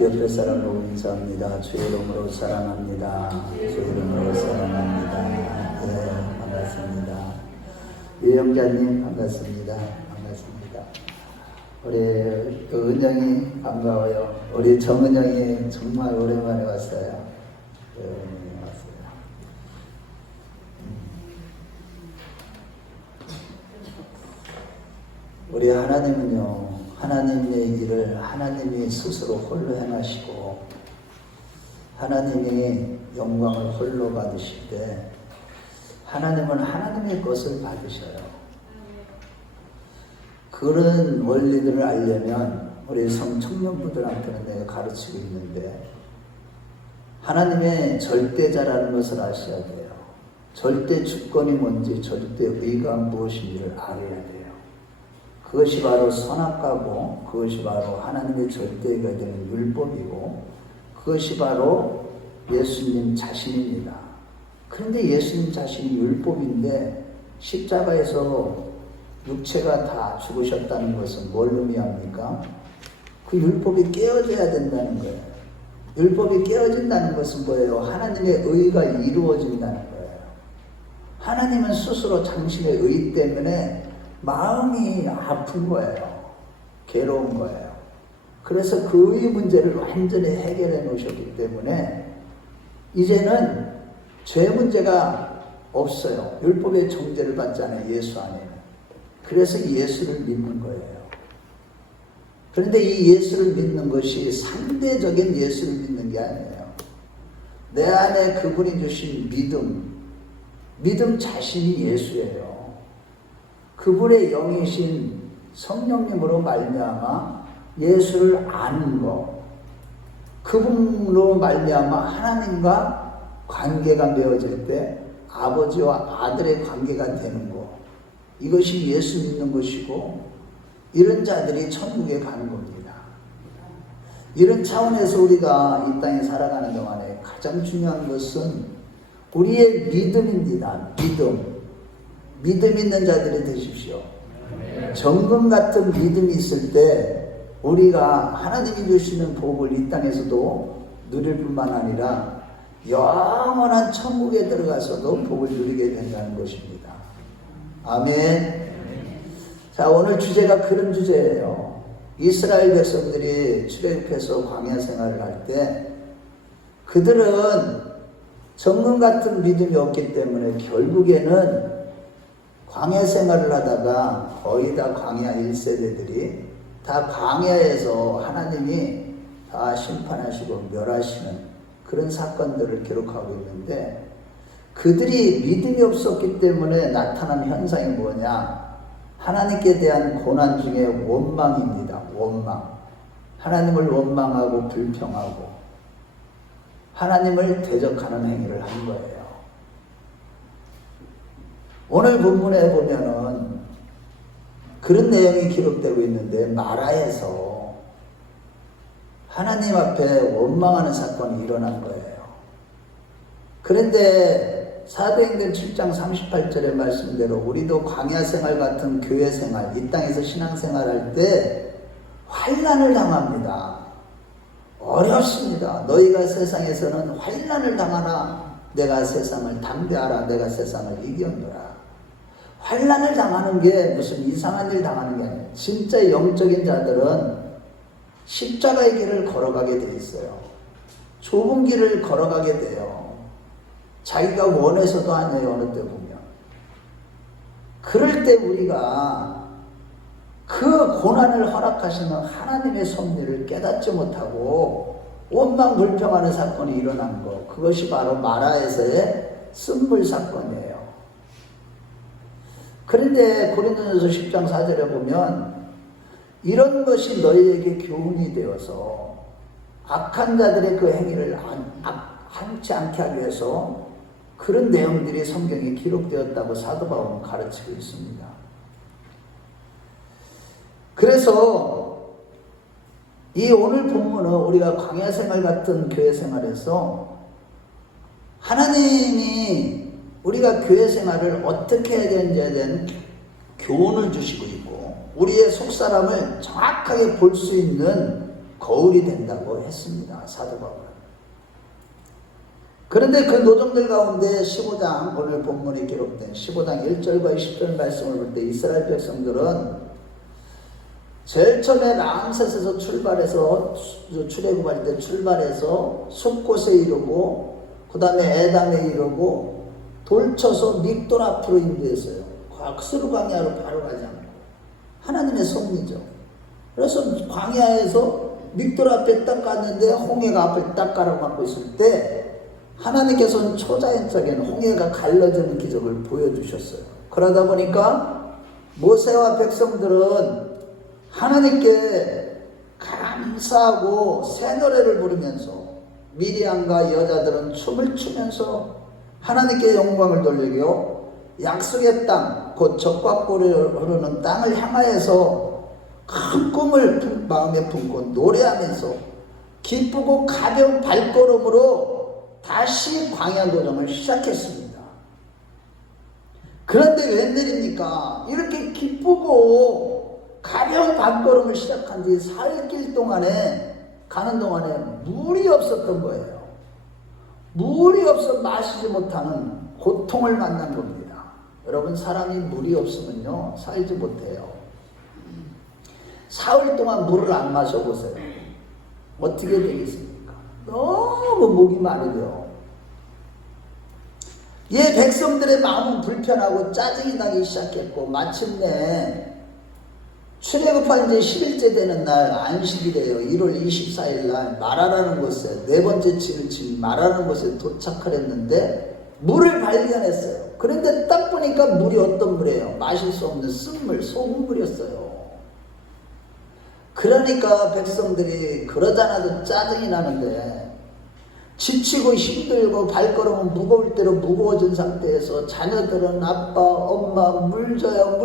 옆에 사람으로 인사합니다. 주 이름으로 사랑합니다. 주 이름으로 사랑합니다. 네, 반갑습니다. 유영자님 반갑습니다. 반갑습니다. 우리 은영이 반가워요. 우리 정은영이 정말 오랜만에 왔어요. 우리 하나님은요, 하나님의 일을 하나님이 스스로 홀로 행하시고 하나님이 영광을 홀로 받으실 때 하나님은 하나님의 것을 받으셔요. 그런 원리들을 알려면 우리 청년부들한테는 내가 가르치고 있는데, 하나님의 절대자라는 것을 아셔야 돼요. 절대 주권이 뭔지, 절대 의가 무엇인지를 알아야 돼요. 그것이 바로 선악과고, 그것이 바로 하나님의 절대가 되는 율법이고, 그것이 바로 예수님 자신입니다. 그런데 예수님 자신이 율법인데 십자가에서 육체가 다 죽으셨다는 것은 뭘 의미합니까? 그 율법이 깨어져야 된다는 거예요. 율법이 깨어진다는 것은 뭐예요? 하나님의 의가 이루어진다는 거예요. 하나님은 스스로 당신의 의 때문에 마음이 아픈 거예요. 괴로운 거예요. 그래서 그 의 문제를 완전히 해결해 놓으셨기 때문에 이제는 죄 문제가 없어요. 율법의 정죄를 받잖아요, 예수 안에는. 그래서 예수를 믿는 거예요. 그런데 이 예수를 믿는 것이 상대적인 예수를 믿는 게 아니에요. 내 안에 그분이 주신 믿음 자신이 예수예요. 그분의 영이신 성령님으로 말미암아 예수를 아는 것, 그분으로 말미암아 하나님과 관계가 맺어질 때 아버지와 아들의 관계가 되는 것, 이것이 예수 믿는 것이고, 이런 자들이 천국에 가는 겁니다. 이런 차원에서 우리가 이 땅에 살아가는 동안에 가장 중요한 것은 우리의 믿음입니다. 믿음 있는 자들이 되십시오. 정금 같은 믿음이 있을 때 우리가 하나님이 주시는 복을 이 땅에서도 누릴 뿐만 아니라 영원한 천국에 들어가서도 복을 누리게 된다는 것입니다. 아멘. 자, 오늘 주제가 그런 주제예요. 이스라엘 백성들이 출애굽해서 광야 생활을 할 때 그들은 정금 같은 믿음이 없기 때문에 결국에는 광야 생활을 하다가 거의 다 광야 1세대들이 다 광야에서 하나님이 다 심판하시고 멸하시는 그런 사건들을 기록하고 있는데, 그들이 믿음이 없었기 때문에 나타난 현상이 뭐냐? 하나님께 대한 고난 중에 원망입니다. 원망. 하나님을 원망하고 불평하고 하나님을 대적하는 행위를 한 거예요. 오늘 본문에 보면은 그런 내용이 기록되고 있는데, 마라에서 하나님 앞에 원망하는 사건이 일어난 거예요. 그런데 사도행전 7장 38절의 말씀대로 우리도 광야 생활 같은 교회 생활, 이 땅에서 신앙 생활할 때 환난을 당합니다. 어렵습니다. 너희가 세상에서는 환난을 당하나 내가 세상을 담대하라. 내가 세상을 이겼노라. 환난을 당하는 게 무슨 이상한 일 당하는 게 아니에요. 진짜 영적인 자들은 십자가의 길을 걸어가게 돼 있어요. 좁은 길을 걸어가게 돼요. 자기가 원해서도 아니에요. 어느 때 보면. 그럴 때 우리가 그 고난을 허락하시는 하나님의 섭리를 깨닫지 못하고 원망 불평하는 사건이 일어난 것, 그것이 바로 마라에서의 쓴물 사건이에요. 그런데 고린도전서 10장 4절에 보면 이런 것이 너희에게 교훈이 되어서 악한 자들의 그 행위를 함치 않게 하기 위해서 그런 내용들이 성경에 기록되었다고 사도 바울은 가르치고 있습니다. 그래서 이 오늘 본문은 우리가 광야 생활 같은 교회 생활에서 하나님이 우리가 교회 생활을 어떻게 해야 되는지에 대한 교훈을 주시고 있고, 우리의 속사람을 정확하게 볼 수 있는 거울이 된다고 했습니다. 사도 바울은. 그런데 그 노정들 가운데 15장, 오늘 본문에 기록된 15장 1절과 10절 말씀을 볼 때 이스라엘 백성들은 제일 처음에 람셋에서 출발해서 출애굽할 때 출발해서 숲곳에 이르고 그 다음에 에담에 이르고 돌쳐서 믹돌 앞으로 인도했어요. 스루 광야로 바로 가지 않고 하나님의 섭리죠. 그래서 광야에서 믹돌 앞에 딱 갔는데 홍해가 앞을 딱 가로막고 있을 때 하나님께서는 초자연적인 홍해가 갈라지는 기적을 보여주셨어요. 그러다 보니까 모세와 백성들은 하나님께 감사하고 새 노래를 부르면서 미리암과 여자들은 춤을 추면서 하나님께 영광을 돌리고 약속의 땅, 곧 적과 꿀이 흐르는 땅을 향하여서 큰 꿈을 마음에 품고 노래하면서 기쁘고 가벼운 발걸음으로 다시 광야 도정을 시작했습니다. 그런데 웬일입니까? 이렇게 기쁘고 가벼운 발걸음을 시작한 지 4일 가는 동안에 물이 없었던 거예요. 물이 없어 마시지 못하는 고통을 만난 겁니다. 여러분, 사람이 물이 없으면요 살지 못해요. 사흘 동안 물을 안 마셔보세요. 어떻게 되겠습니까? 너무 목이 마르죠. 예, 백성들의 마음은 불편하고 짜증이 나기 시작했고 마침내 출애굽한 지 10일째 되는 날 안식일이에요. 1월 24일 날 마라라는 곳에 네 번째 칠을 친 마라라는 곳에 도착을 했는데 물을 발견했어요. 그런데 딱 보니까 물이 어떤 물이에요? 마실 수 없는 쓴물, 소금물이었어요. 그러니까 백성들이 그러잖아도 짜증이 나는데 지치고 힘들고 발걸음은 무거울 대로 무거워진 상태에서 자녀들은 아빠, 엄마 물 줘요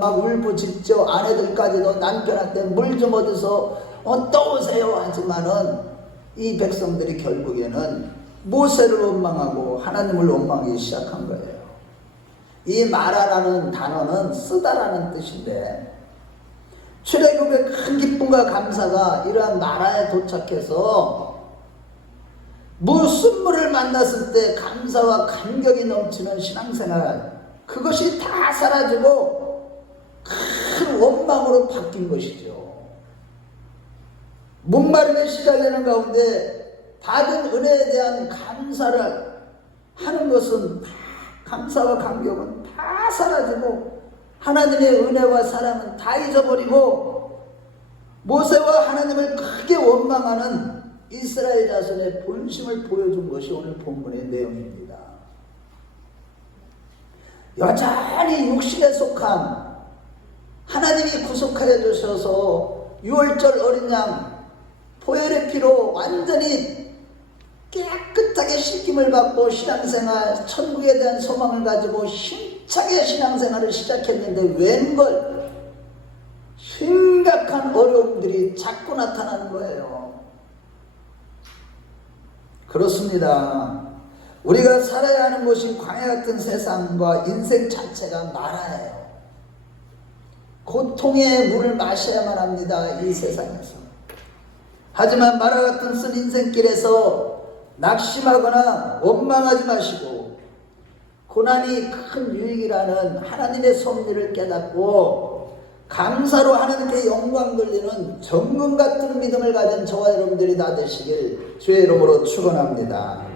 막 울부짖죠. 아내들까지도 남편한테 물 좀 얻어서 떠오세요 하지만은 이 백성들이 결국에는 모세를 원망하고 하나님을 원망하기 시작한 거예요. 이 마라라는 단어는 쓰다라는 뜻인데 출애굽의 큰 기쁨과 감사가 이러한 나라에 도착해서 쓴물을 만났을 때 감사와 감격이 넘치는 신앙생활, 그것이 다 사라지고 큰 원망으로 바뀐 것이죠. 목마름에 시달리는 가운데 받은 은혜에 대한 감사를 하는 것은 다, 감사와 감격은 다 사라지고 하나님의 은혜와 사랑은 다 잊어버리고 모세와 하나님을 크게 원망하는 이스라엘 자손의 본심을 보여준 것이 오늘 본문의 내용입니다. 여전히 육신에 속한 하나님이 구속하여 주셔서 6월절 어린 양 보혈의 피로 완전히 깨끗하게 씻김을 받고 신앙생활, 천국에 대한 소망을 가지고 힘차게 신앙생활을 시작했는데 웬걸 심각한 어려움들이 자꾸 나타나는 거예요. 그렇습니다. 우리가 살아야 하는 곳이 광야 같은 세상과 인생 자체가 마라예요. 고통의 물을 마셔야만 합니다. 이 세상에서. 하지만 마라 같은 쓴 인생길에서 낙심하거나 원망하지 마시고 고난이 큰 유익이라는 하나님의 섭리를 깨닫고 감사로 하나님께 영광 돌리는 정금 같은 믿음을 가진 저와 여러분들이 다 되시길 주의 이름으로 축원합니다.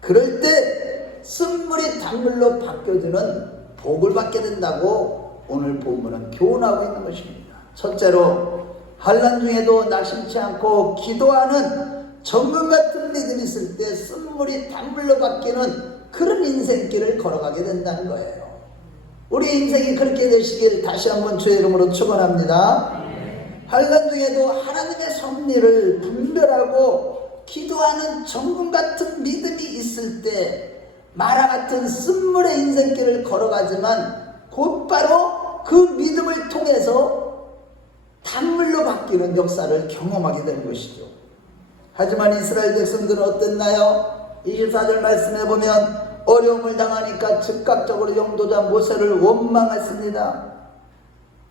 그럴 때 쓴물이 단물로 바뀌어지는 복을 받게 된다고 오늘 본문은 교훈하고 있는 것입니다. 첫째로 환난 중에도 낙심치 않고 기도하는 정금 같은 믿음이 있을 때 쓴물이 단물로 바뀌는 그런 인생길을 걸어가게 된다는 거예요. 우리 인생이 그렇게 되시길 다시 한번 주의 이름으로 축원합니다. 환난 중에도 하나님의 섭리를 분별하고 기도하는 정금 같은 믿음이 있을 때 마라 같은 쓴물의 인생길을 걸어가지만 곧바로 그 믿음을 통해서 단물로 바뀌는 역사를 경험하게 되는 것이죠. 하지만 이스라엘 백성들은 어땠나요? 24절 말씀해 보면 어려움을 당하니까 즉각적으로 영도자 모세를 원망했습니다.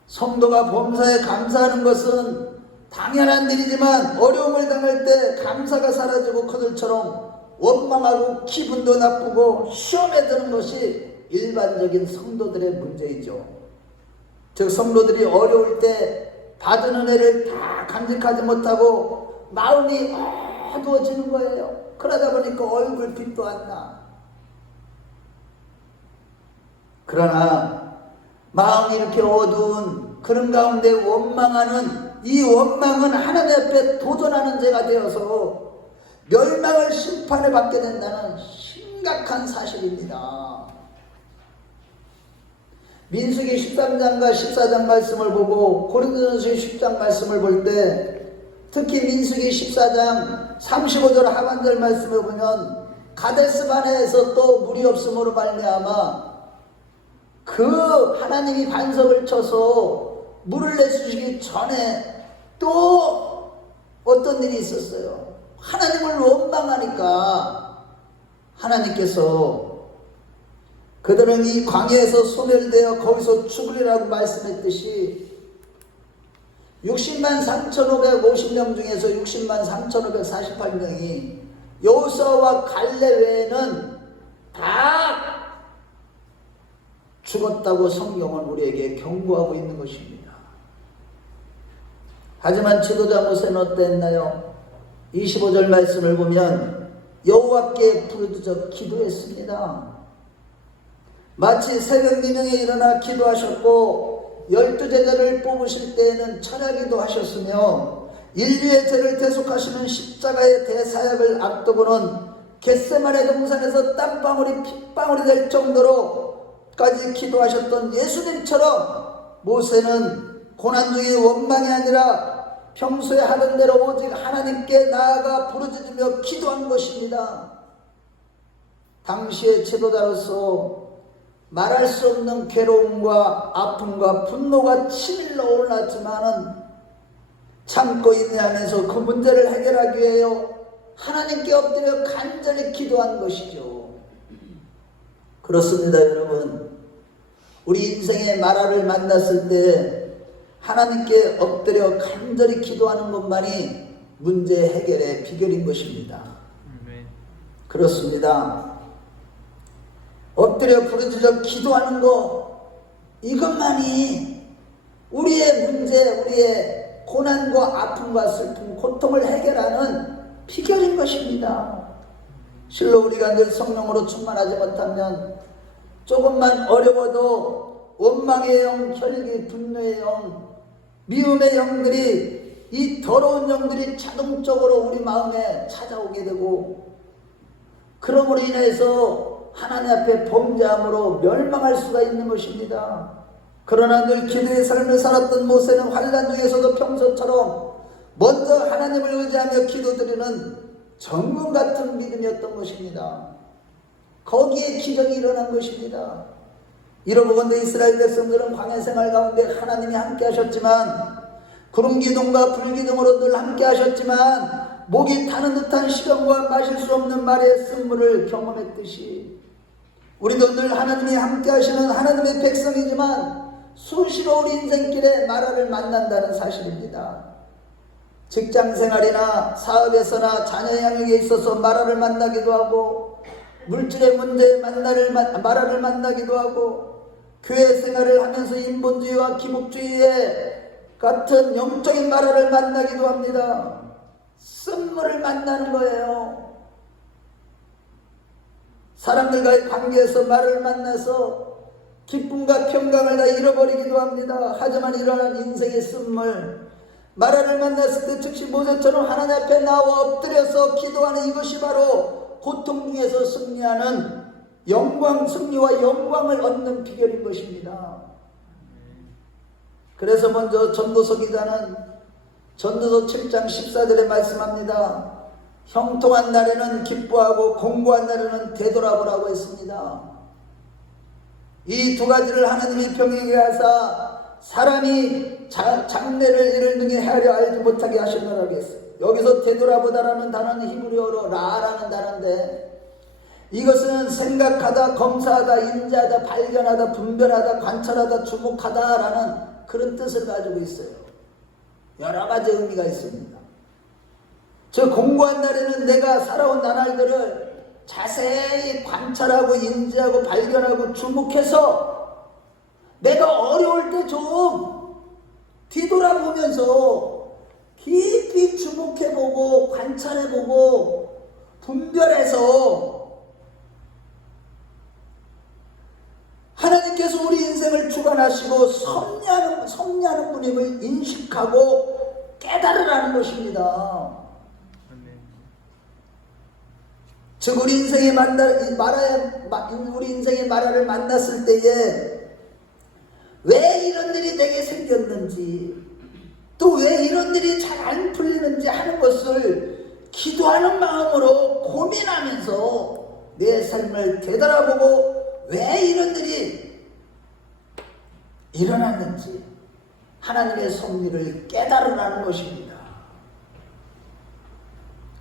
성도가 범사에 감사하는 것은 당연한 일이지만 어려움을 당할 때 감사가 사라지고 그들처럼 원망하고 기분도 나쁘고 시험에 드는 것이 일반적인 성도들의 문제이죠. 즉 성도들이 어려울 때 받은 은혜를 다 간직하지 못하고 마음이 어두워지는 거예요. 그러다 보니까 얼굴빛도 안 나. 그러나 마음이 이렇게 어두운 그런 가운데 원망하는 이 원망은 하나님 앞에 도전하는 죄가 되어서 멸망을 심판을 받게 된다는 심각한 사실입니다. 민수기 13장과 14장 말씀을 보고 고린도전서 10장 말씀을 볼 때 특히 민수기 14장 35절 하반절 말씀을 보면 가데스바네에서 또 물이 없음으로 말미암아 그 하나님이 반석을 쳐서 물을 내주시기 전에 또 어떤 일이 있었어요. 하나님을 원망하니까 하나님께서 그들은 이 광야에서 소멸되어 거기서 죽으리라고 말씀했듯이 60만 3,550명 중에서 60만 3,548명이 여호수아와 갈렙 외에는 다 죽었다고 성경은 우리에게 경고하고 있는 것입니다. 하지만 지도자 모세는 어땠나요? 25절 말씀을 보면 여호와께 부르짖어 기도했습니다. 마치 새벽 4명에 일어나 기도하셨고 12제자를 뽑으실 때에는 철야기도 하셨으며 인류의 죄를 대속하시는 십자가의 대사역을 앞두고는 겟세마네 동산에서 땀방울이 핏방울이 될 정도로까지 기도하셨던 예수님처럼 모세는 고난 중에 원망이 아니라 평소에 하던 대로 오직 하나님께 나아가 부르짖으며 기도한 것입니다. 당시의 지도자로서 말할 수 없는 괴로움과 아픔과 분노가 치밀러 올랐지만은 참고 인내하면서 그 문제를 해결하기 위하여 하나님께 엎드려 간절히 기도한 것이죠. 그렇습니다, 여러분. 우리 인생의 마라를 만났을 때 하나님께 엎드려 간절히 기도하는 것만이 문제 해결의 비결인 것입니다. 그렇습니다. 엎드려 부르짖어 기도하는 것, 이것만이 우리의 문제, 우리의 고난과 아픔과 슬픔, 고통을 해결하는 비결인 것입니다. 실로 우리가 늘 성령으로 충만하지 못하면 조금만 어려워도 원망의 영, 혈기, 분노의 영, 미움의 영들이, 이 더러운 영들이 자동적으로 우리 마음에 찾아오게 되고, 그러므로 인해서 하나님 앞에 범죄함으로 멸망할 수가 있는 것입니다. 그러나 늘 기도의 삶을 살았던 모세는 환난 중에서도 평소처럼 먼저 하나님을 의지하며 기도드리는 정금 같은 믿음이었던 것입니다. 거기에 기적이 일어난 것입니다. 이러보건대 이스라엘 백성들은 광야 생활 가운데 하나님이 함께 하셨지만, 구름 기둥과 불 기둥으로 늘 함께 하셨지만, 목이 타는 듯한 시련과 마실 수 없는 말의 쓴물을 경험했듯이 우리도 늘 하나님이 함께 하시는 하나님의 백성이지만 수시로 우리 인생길에 마라를 만난다는 사실입니다. 직장생활이나 사업에서나 자녀 양육에 있어서 마라를 만나기도 하고, 물질의 문제에 마라를 만나기도 하고, 교회 생활을 하면서 인본주의와 기복주의의 같은 영적인 마라를 만나기도 합니다. 쓴물을 만나는 거예요. 사람들과의 관계에서 말을 만나서 기쁨과 평강을 다 잃어버리기도 합니다. 하지만 이러한 인생의 쓴물, 마라를 만났을 때 즉시 모세처럼 하나님 앞에 나와 엎드려서 기도하는 이것이 바로 고통 중에서 승리하는 영광, 승리와 영광을 얻는 비결인 것입니다. 그래서 먼저 전도서 기자는 전도서 7장 14절에 말씀합니다. 형통한 날에는 기뻐하고 공고한 날에는 되돌아보라고 했습니다. 이 두 가지를 하나님이 병에게 하사 사람이 장래를 이를 능히 하려 알지 못하게 하시느라고 했어요. 여기서 되돌아보다라는 단어는 히브리어로 라라는 단어인데, 이것은 생각하다, 검사하다, 인지하다, 발견하다, 분별하다, 관찰하다, 주목하다라는 그런 뜻을 가지고 있어요. 여러 가지 의미가 있습니다. 저 공고한 날에는 내가 살아온 나날들을 자세히 관찰하고 인지하고 발견하고 주목해서 내가 어려울 때 좀 뒤돌아보면서 깊이 주목해보고 관찰해보고 분별해서 하나님께서 우리 인생을 주관하시고 섭리하는 분임을 인식하고 깨달으라는 것입니다. 즉 우리 인생의 마라를 만났을 때에 왜 이런 일이 내게 생겼는지 또 왜 이런 일이 잘 안 풀리는지 하는 것을 기도하는 마음으로 고민하면서 내 삶을 되돌아보고 왜 이런 일이 일어났는지 하나님의 섭리를 깨달으라는 것입니다.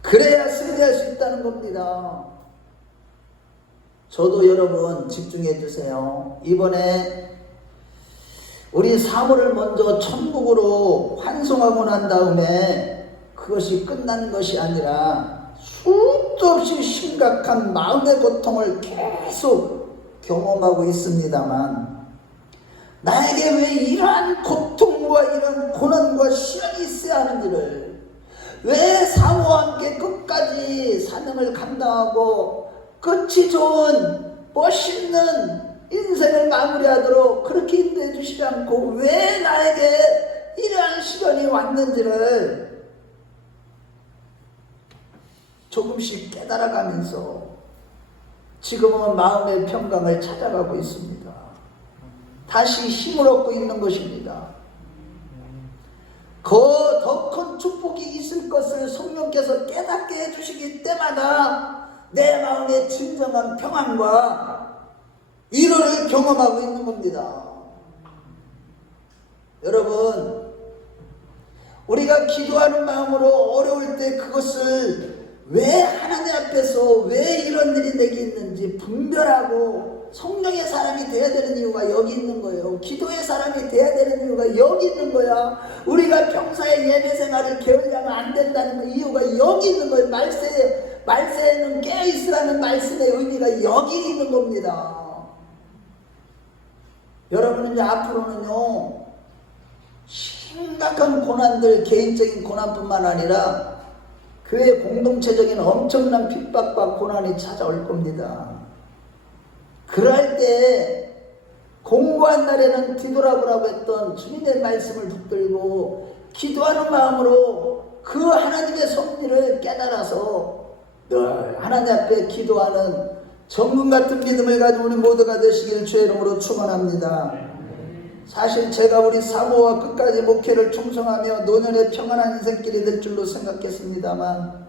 그래야 승리할 수 있다는 겁니다. 저도 여러분 집중해 주세요. 이번에 우리 사물을 먼저 천국으로 환송하고 난 다음에 그것이 끝난 것이 아니라 수도 없이 심각한 마음의 고통을 계속 경험하고 있습니다만 나에게 왜 이러한 고통과 이런 고난과 시련이 있어야 하는지를 왜 사모와 함께 끝까지 사명을 감당하고 끝이 좋은 멋있는 인생을 마무리하도록 그렇게 인도해 주시지 않고 왜 나에게 이러한 시련이 왔는지를 조금씩 깨달아가면서 지금은 마음의 평강을 찾아가고 있습니다. 다시 힘을 얻고 있는 것입니다. 더 큰 축복이 있을 것을 성령께서 깨닫게 해주시기 때마다 내 마음의 진정한 평안과 위로를 경험하고 있는 겁니다. 여러분, 우리가 기도하는 마음으로 어려울 때 그것을 왜 하나님 앞에서 왜 이런 일이 내게 있는지 분별하고 성령의 사람이 돼야 되는 이유가 여기 있는 거예요. 기도의 사람이 돼야 되는 이유가 여기 있는 거야. 우리가 평소에 예배 생활을 게을리하면 안 된다는 이유가 여기 있는 거예요. 말세에는 깨어있으라는 말씀의 의미가 여기 있는 겁니다. 여러분은 이제 앞으로는요, 심각한 고난들, 개인적인 고난뿐만 아니라 교회 공동체적인 엄청난 핍박과 고난이 찾아올 겁니다. 그럴 때 공고한 날에는 뒤돌아보라고 했던 주님의 말씀을 붙들고 기도하는 마음으로 그 하나님의 섭리를 깨달아서 늘 하나님 앞에 기도하는 정금 같은 믿음을 가진 우리 모두가 되시길 주의 이름으로 축원합니다. 사실 제가 우리 사모와 끝까지 목회를 충성하며 노년의 평안한 인생길이 될 줄로 생각했습니다만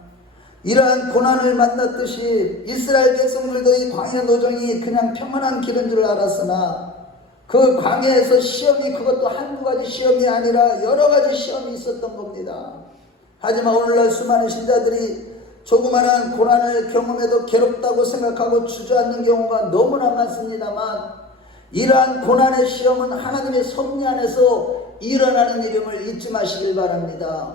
이러한 고난을 만났듯이 이스라엘 백성들도 이 광야 노정이 그냥 평안한 길인 줄 알았으나 그 광야에서 시험이 그것도 한두 가지 시험이 아니라 여러 가지 시험이 있었던 겁니다. 하지만 오늘날 수많은 신자들이 조그마한 고난을 경험해도 괴롭다고 생각하고 주저앉는 경우가 너무나 많습니다만 이러한 고난의 시험은 하나님의 섭리 안에서 일어나는 일임을 잊지 마시길 바랍니다.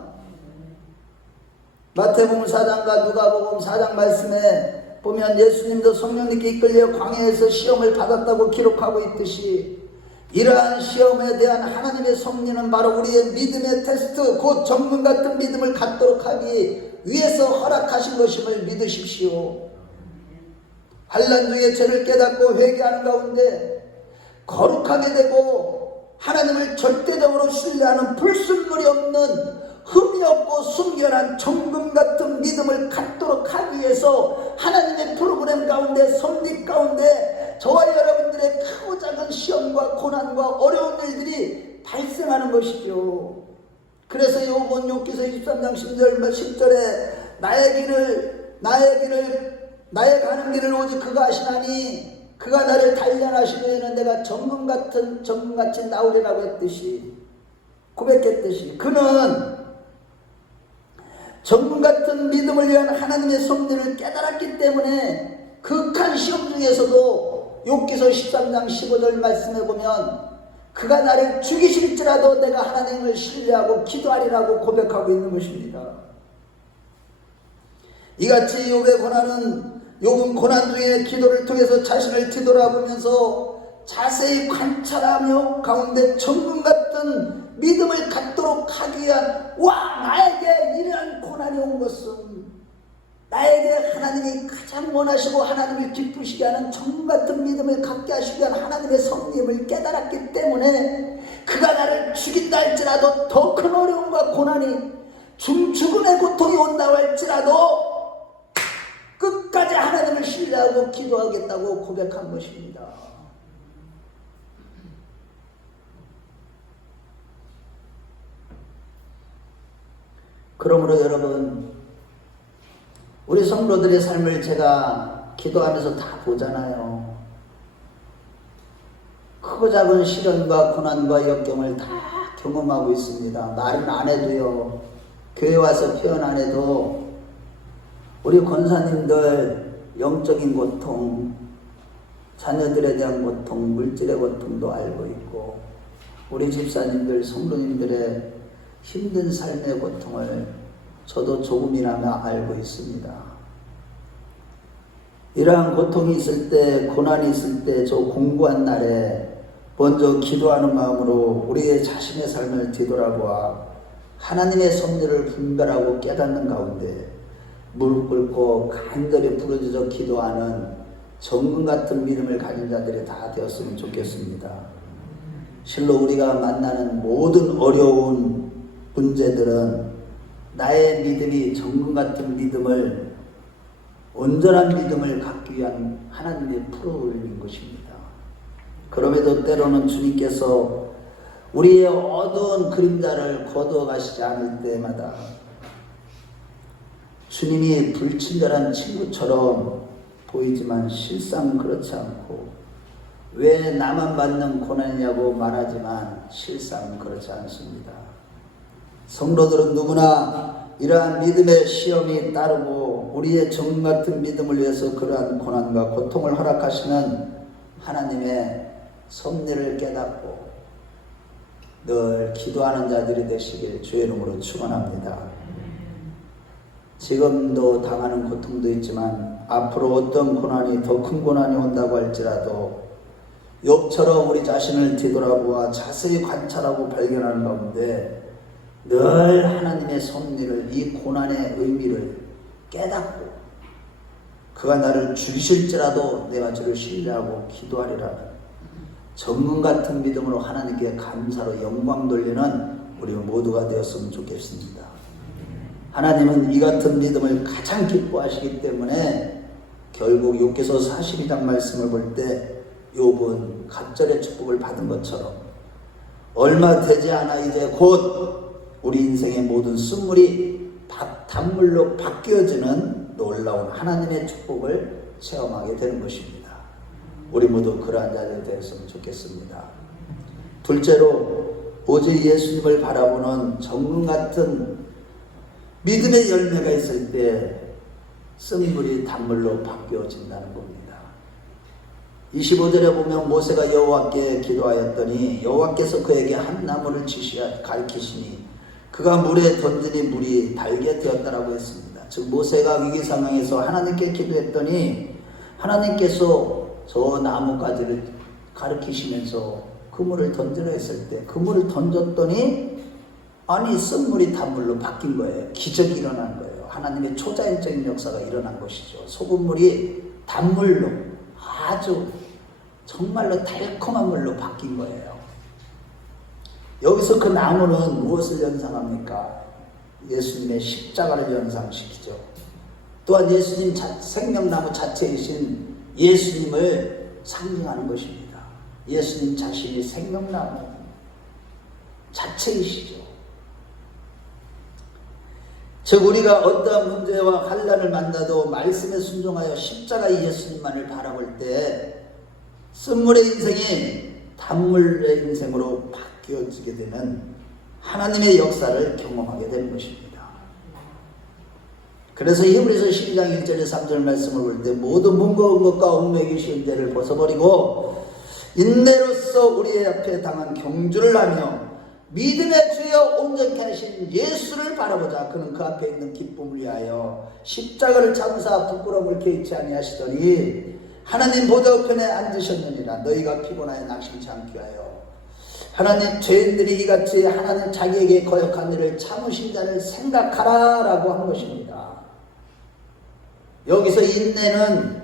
마태복음 4장과 누가복음 4장 말씀에 보면 예수님도 성령님께 이끌려 광야에서 시험을 받았다고 기록하고 있듯이 이러한 시험에 대한 하나님의 섭리는 바로 우리의 믿음의 테스트, 곧 정금 같은 믿음을 갖도록 하기 위해서 허락하신 것임을 믿으십시오. 환난 중에 죄를 깨닫고 회개하는 가운데 거룩하게 되고 하나님을 절대적으로 신뢰하는 불순물이 없는 흠이 없고 순결한 정금 같은 믿음을 갖도록 하기 위해서 하나님의 프로그램 가운데 섭리 가운데 저와 여러분들의 크고 작은 시험과 고난과 어려운 일들이 발생하는 것이죠. 그래서 요번 욥기서 23장 10절에 나의 가는 길을 오직 그가 아시나니 그가 나를 단련하시면 내가 정금같이 나오리라고 했듯이 고백했듯이 그는 정금 같은 믿음을 위한 하나님의 섭리를 깨달았기 때문에 극한 시험 중에서도 욥기서 13장 15절 말씀에 보면 그가 나를 죽이실지라도 내가 하나님을 신뢰하고 기도하리라고 고백하고 있는 것입니다. 이같이 욥은 고난 중에 기도를 통해서 자신을 뒤돌아보면서 자세히 관찰하며 가운데 정금 같은 믿음을 갖도록 하기 위한 나에게 이러한 고난이 온 것은 나에게 하나님이 가장 원하시고 하나님을 기쁘시게 하는 정금 같은 믿음을 갖게 하시기 위한 하나님의 섭리임을 깨달았기 때문에 그가 나를 죽인다 할지라도 더 큰 어려움과 고난이 죽음의 고통이 온다고 할지라도 끝까지 하나님을 신뢰하고 기도하겠다고 고백한 것입니다. 그러므로 여러분, 우리 성도들의 삶을 제가 기도하면서 다 보잖아요. 크고 작은 시련과 고난과 역경을 다 경험하고 있습니다. 말은 안 해도요, 교회 와서 표현 안 해도 우리 권사님들 영적인 고통, 자녀들에 대한 고통, 물질의 고통도 알고 있고, 우리 집사님들, 성도님들의 힘든 삶의 고통을 저도 조금이나마 알고 있습니다. 이러한 고통이 있을 때, 고난이 있을 때, 저 공부한 날에 먼저 기도하는 마음으로 우리의 자신의 삶을 뒤돌아보아 하나님의 섭리를 분별하고 깨닫는 가운데 무릎 꿇고 간절히 부르짖어 기도하는 정금 같은 믿음을 가진 자들이 다 되었으면 좋겠습니다. 실로 우리가 만나는 모든 어려운 문제들은 나의 믿음이 정금 같은 믿음을, 온전한 믿음을 갖기 위한 하나님의 풀어올린 것입니다. 그럼에도 때로는 주님께서 우리의 어두운 그림자를 거두어 가시지 않을 때마다 주님이 불친절한 친구처럼 보이지만 실상 그렇지 않고, 왜 나만 받는 고난이냐고 말하지만 실상 그렇지 않습니다. 성도들은 누구나 이러한 믿음의 시험이 따르고 우리의 정 같은 믿음을 위해서 그러한 고난과 고통을 허락하시는 하나님의 섭리를 깨닫고 늘 기도하는 자들이 되시길 주의 이름으로 축원합니다. 지금도 당하는 고통도 있지만 앞으로 어떤 고난이, 더 큰 고난이 온다고 할지라도 욥처럼 우리 자신을 뒤돌아보아 자세히 관찰하고 발견하는 가운데 늘 하나님의 섭리를, 이 고난의 의미를 깨닫고 그가 나를 죽이실지라도 내가 저를 신뢰하고 기도하리라는 정금 같은 믿음으로 하나님께 감사로 영광 돌리는 우리 모두가 되었으면 좋겠습니다. 하나님은 이 같은 믿음을 가장 기뻐하시기 때문에 결국 욥기서 42장 말씀을 볼 때 욥은 갑절의 축복을 받은 것처럼 얼마 되지 않아 이제 곧 우리 인생의 모든 쓴물이 단물로 바뀌어지는 놀라운 하나님의 축복을 체험하게 되는 것입니다. 우리 모두 그러한 자들이 되었으면 좋겠습니다. 둘째로, 오직 예수님을 바라보는 정금 같은 믿음의 열매가 있을 때 쓴물이 단물로 바뀌어진다는 겁니다. 25절에 보면 모세가 여호와께 기도하였더니 여호와께서 그에게 한 나무를 가리키시니 그가 물에 던지니 물이 달게 되었다라고 했습니다. 즉 모세가 위기 상황에서 하나님께 기도했더니 하나님께서 저 나무가지를 가리키시면서 그 물을 던지라 했을 때 그 물을 던졌더니 아니 쓴물이 단물로 바뀐 거예요. 기적이 일어난 거예요. 하나님의 초자연적인 역사가 일어난 것이죠. 소금물이 단물로, 아주 정말로 달콤한 물로 바뀐 거예요. 여기서 그 나무는 무엇을 연상합니까? 예수님의 십자가를 연상시키죠. 또한 예수님 생명나무 자체이신 예수님을 상징하는 것입니다. 예수님 자신이 생명나무 자체이시죠. 즉 우리가 어떠한 문제와 환난을 만나도 말씀에 순종하여 십자가의 예수님만을 바라볼 때 쓴물의 인생이 단물의 인생으로 바뀌어지게 되는 하나님의 역사를 경험하게 되는 것입니다. 그래서 히브리서 12장 1절에 3절 말씀을 볼 때 모든 무거운 것과 얽매이신 죄를 벗어버리고 인내로서 우리의 앞에 당한 경주를 하며 믿음의 주여 온전케 하신 예수를 바라보자. 그는 그 앞에 있는 기쁨을 위하여 십자가를 참사 부끄러움을 개의치 아니하시더니 하나님 보좌 우편에 앉으셨느니라. 너희가 피곤하여 낙심치 않게 하여. 하나님, 죄인들이 이같이 하나님 자기에게 거역한 일을 참으신 자를 생각하라 라고 한 것입니다. 여기서 인내는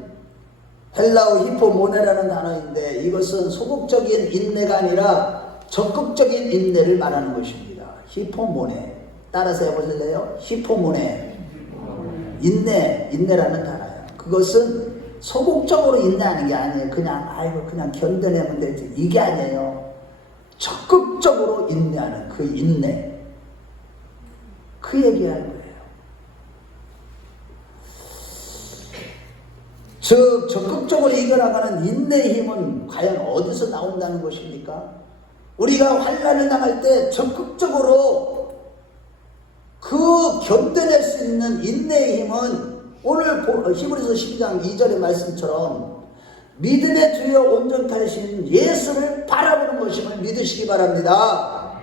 헬라어 히포모네라는 단어인데 이것은 소극적인 인내가 아니라 적극적인 인내를 말하는 것입니다. 히포모네. 따라서 해보실래요? 히포모네. 인내라는 단어예요. 그것은 소극적으로 인내하는 게 아니에요. 그냥 견뎌내면 되지. 이게 아니에요. 적극적으로 인내하는 그 인내. 그 얘기하는 거예요. 즉 적극적으로 이겨나가는 인내의 힘은 과연 어디서 나온다는 것입니까? 우리가 환난을 당할 때 적극적으로 그 견뎌낼 수 있는 인내의 힘은 오늘 히브리서 12장 2절의 말씀처럼 믿음의 주여 온전케 하신 예수를 바라보는 것임을 믿으시기 바랍니다.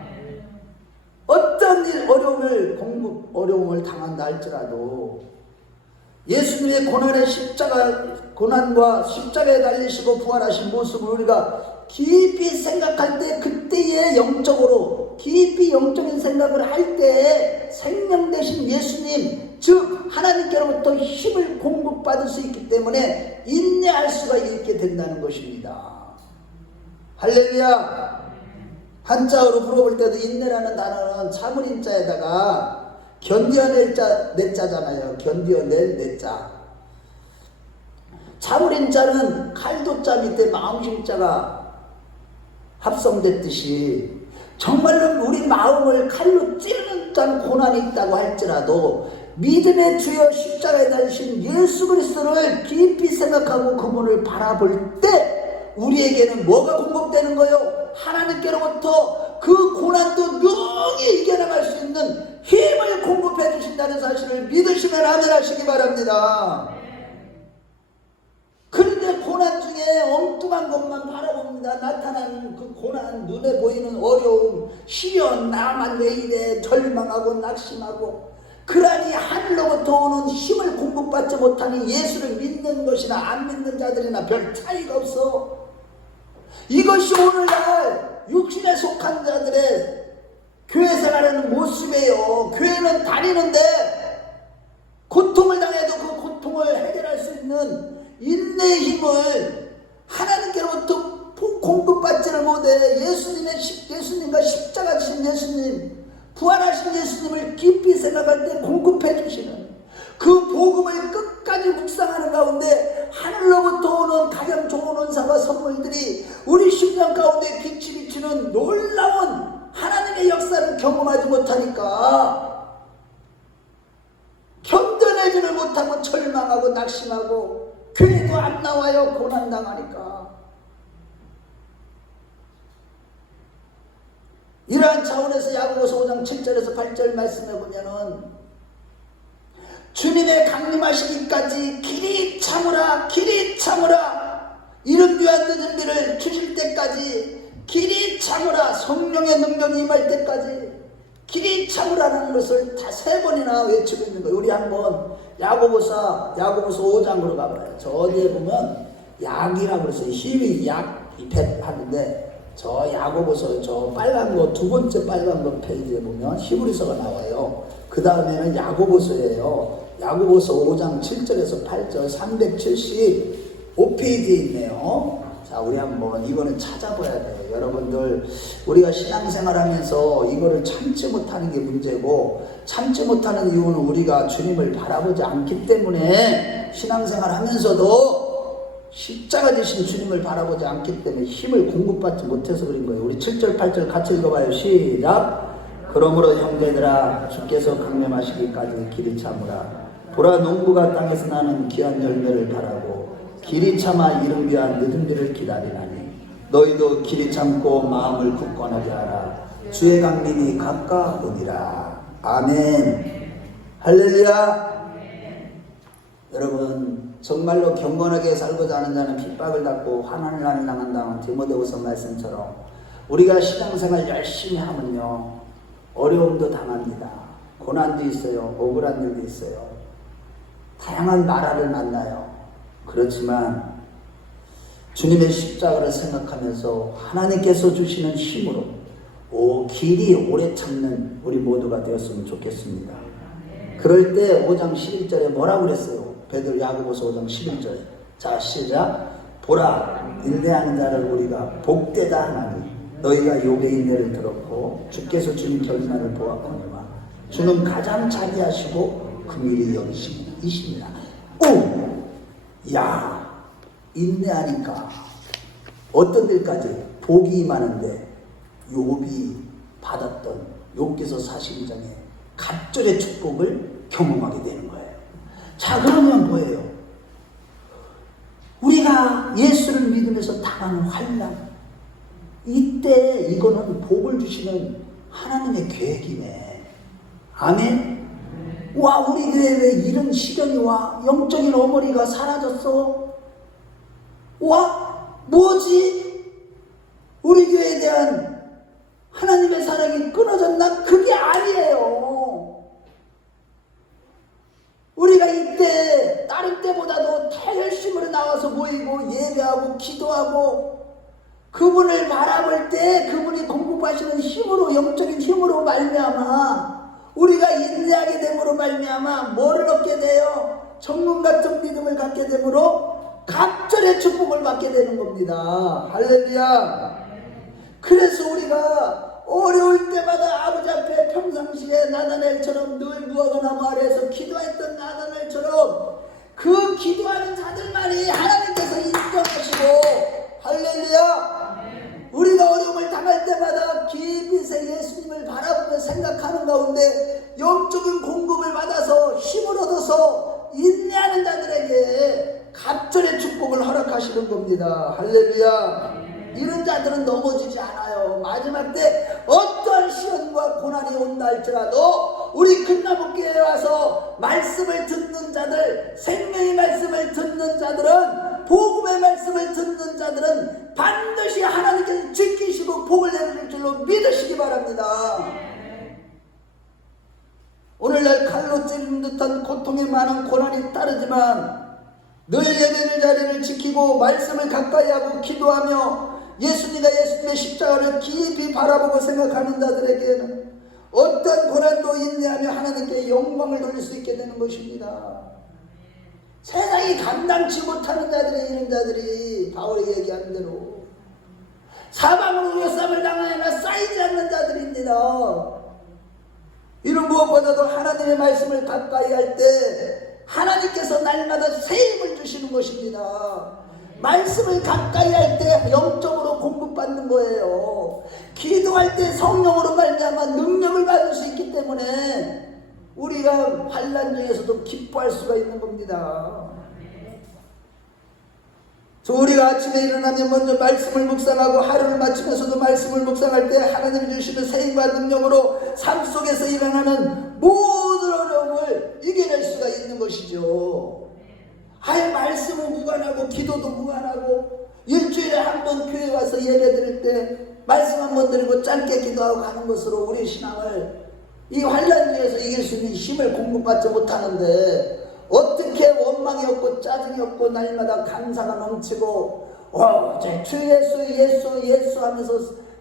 어떤 어려움을 당한다 할지라도 예수님의 고난과 십자가에 달리시고 부활하신 모습을 우리가 깊이 생각할 때, 그때에 영적으로 깊이 영적인 생각을 할 때에 생명 되신 예수님, 즉 하나님께로부터 힘을 공급받을 수 있기 때문에 인내할 수가 있게 된다는 것입니다. 할렐루야. 한자어로 물어볼 때도 인내라는 단어는 참을 인자에다가 견디어낼 내자잖아요. 견디어낼 내자. 참을 인자는 칼도자 밑에 마음심자가 합성됐듯이 정말로 우리 마음을 칼로 찌르는 듯한 고난이 있다고 할지라도 믿음의 주여 십자가에 달리신 예수 그리스도를 깊이 생각하고 그분을 바라볼 때 우리에게는 뭐가 공급되는 거요? 하나님께로부터 그 고난도 능히 이겨나갈 수 있는 힘을 공급해 주신다는 사실을 믿으시면 아멘 하시기 바랍니다. 그런데 고난 중에 엉뚱한 것만 바라봅니다. 나타나는 그 고난, 눈에 보이는 어려움, 시련, 나만 왜 이래 절망하고 낙심하고, 그러니 하늘로부터 오는 힘을 공급받지 못하니 예수를 믿는 것이나 안 믿는 자들이나 별 차이가 없어. 이것이 오늘날 육신에 속한 자들의 교회 생활하는 모습이에요. 교회는 다니는데 고통을 당해도 그 고통을 해결할 수 있는 인내의 힘을 하나님께로부터 공급받지를 못해. 예수님과 십자가 지신 예수님, 부활하신 예수님을 깊이 생각할 때 공급해 주시는 그 복음을 끝까지 묵상하는 가운데 하늘로부터 오는 가장 좋은 은사와 선물들이 우리 심령 가운데 빛이 비치는 놀라운 하나님의 역사를 경험하지 못하니까 견뎌내지를 못하고 절망하고 낙심하고 교회도 안 나와요. 고난당하니까. 이러한 차원에서 야고보서 5장 7절에서 8절 말씀해 보면은 주님의 강림하시기까지 길이 참으라, 길이 참으라, 이름 귀한 늦은비를 주실 때까지 길이 참으라, 성령의 능력이 임할 때까지 길이 참으라는 것을 다 3번이나 외치고 있는 거예요. 우리 한번 야고보서 5장으로 가봐요. 저 어디에 보면 약이라고 그랬어요. 힘이 약 하는데 저 야고보서 저 빨간 거 2번째 빨간 거 페이지에 보면 히브리서가 나와요. 그 다음에는 야고보서예요. 야고보서 5장 7절에서 8절 375페이지에 있네요. 자, 우리 한번 이거는 찾아봐야 돼요. 여러분들, 우리가 신앙생활 하면서 이거를 참지 못하는 게 문제고, 참지 못하는 이유는 우리가 주님을 바라보지 않기 때문에 신앙생활 하면서도 십자가 되신 주님을 바라보지 않기 때문에 힘을 공급받지 못해서 그런 거예요. 우리 7절 8절 같이 읽어봐요. 시작. 그러므로 형제들아, 주께서 강림하시기까지 길이 참으라. 보라, 농부가 땅에서 나는 귀한 열매를 바라고 길이 참아 이름 귀한 늦은 비를 기다리나니 너희도 길이 참고 마음을 굳건하게 하라. 주의 강림이 가까우니라. 아멘. 할렐루야. 여러분, 정말로 경건하게 살고자 하는 자는 핍박을 받고 환난을 당한다는 디모데후서 말씀처럼 우리가 신앙생활 열심히 하면요 어려움도 당합니다. 고난도 있어요. 억울한 일도 있어요. 다양한 나라를 만나요. 그렇지만 주님의 십자가를 생각하면서 하나님께서 주시는 힘으로 길이 오래 참는 우리 모두가 되었으면 좋겠습니다. 그럴 때 5장 11절에 뭐라고 그랬어요? 베드로 야고보서 5장 11절에 자 시작. 보라 인내하는 자를 우리가 복되다 하나니 너희가 욕의 인내를 들었고 주께서 주님 결단을 보았거니와 주는 가장 자비하시고 긍휼히 여기시는 이십니다. 야 인내하니까 어떤 일까지 복이 임하는데 욥이 받았던 욥기서 42장의 갑절의 축복을 경험하게 되는 거예요. 자 그러면 뭐예요? 우리가 예수를 믿으면서 당하는 환난 이때 이거는 복을 주시는 하나님의 계획이네. 아멘. 와 우리 교회에 왜 이런 시련이 와? 영적인 어머니가 사라졌어? 와 뭐지? 우리 교회에 대한 하나님의 사랑이 끊어졌나? 그게 아니에요. 우리가 이때 다른 때보다도 더 열심으로 나와서 모이고 예배하고 기도하고 그분을 바라볼 때 그분이 공급하시는 힘으로 영적인 힘으로 말미암아 우리가 인내하게 됨으로 말미암아 뭐를 얻게 돼요? 정금 같은 믿음을 갖게 되므로 갑절의 축복을 받게 되는 겁니다. 할렐루야. 그래서 우리가 어려울 때마다 아버지 앞에 평상시에 나다넬처럼 늘 무화과나무 아래에서 기도했던 나다넬처럼 그 기도하는 자들만이 하나님께서 인정하시고 할렐루야. 우리가 어려움을 당할 때마다 깊이 예수님을 바라보며 생각하는 가운데 영적인 공급을 받아서 힘을 얻어서 인내하는 자들에게 갑절의 축복을 허락하시는 겁니다. 할렐루야. 이런 자들은 넘어지지 않아요. 마지막 때 어떠한 시련과 고난이 온다 할지라도 우리 금나무교회에 와서 말씀을 듣는 자들, 생명의 말씀을 듣는 자들은, 복음의 말씀을 듣는 자들은 반드시 하나님께서 지키시고 복을 내릴 줄로 믿으시기 바랍니다. 오늘날 칼로 찌르는 듯한 고통에 많은 고난이 따르지만 늘 예배의 자리를 지키고 말씀을 가까이 하고 기도하며 예수님의 십자가를 깊이 바라보고 생각하는 자들에게는 어떤 고난도 인내하며 하나님께 영광을 돌릴 수 있게 되는 것입니다. 세상이 감당치 못하는 자들이 이런 자들이 바울이 얘기하는 대로 사방으로 요쌈을 당하여나 쌓이지 않는 자들입니다. 이런 무엇보다도 하나님의 말씀을 가까이 할 때 하나님께서 날마다 새 힘을 주시는 것입니다. 말씀을 가까이 할 때 영적으로 공급받는 거예요. 기도할 때 성령으로 말미암아 능력을 받을 수 있기 때문에 우리가 환난 중에서도 기뻐할 수가 있는 겁니다. 우리가 아침에 일어나면 먼저 말씀을 묵상하고 하루를 마치면서도 말씀을 묵상할 때 하나님이 주시는 세임과 능력으로 삶 속에서 일어나는 모든 어려움을 이겨낼 수가 있는 것이죠. 아예 말씀은 무관하고 기도도 무관하고 일주일에 한 번 교회 와서 예배 드릴 때 말씀 한 번 드리고 짧게 기도하고 가는 것으로 우리 신앙을 이 환난 중에서 이길 수 있는 힘을 공급받지 못하는데 어떻게 원망이 없고 짜증이 없고 날마다 감사가 넘치고 주 예수 하면서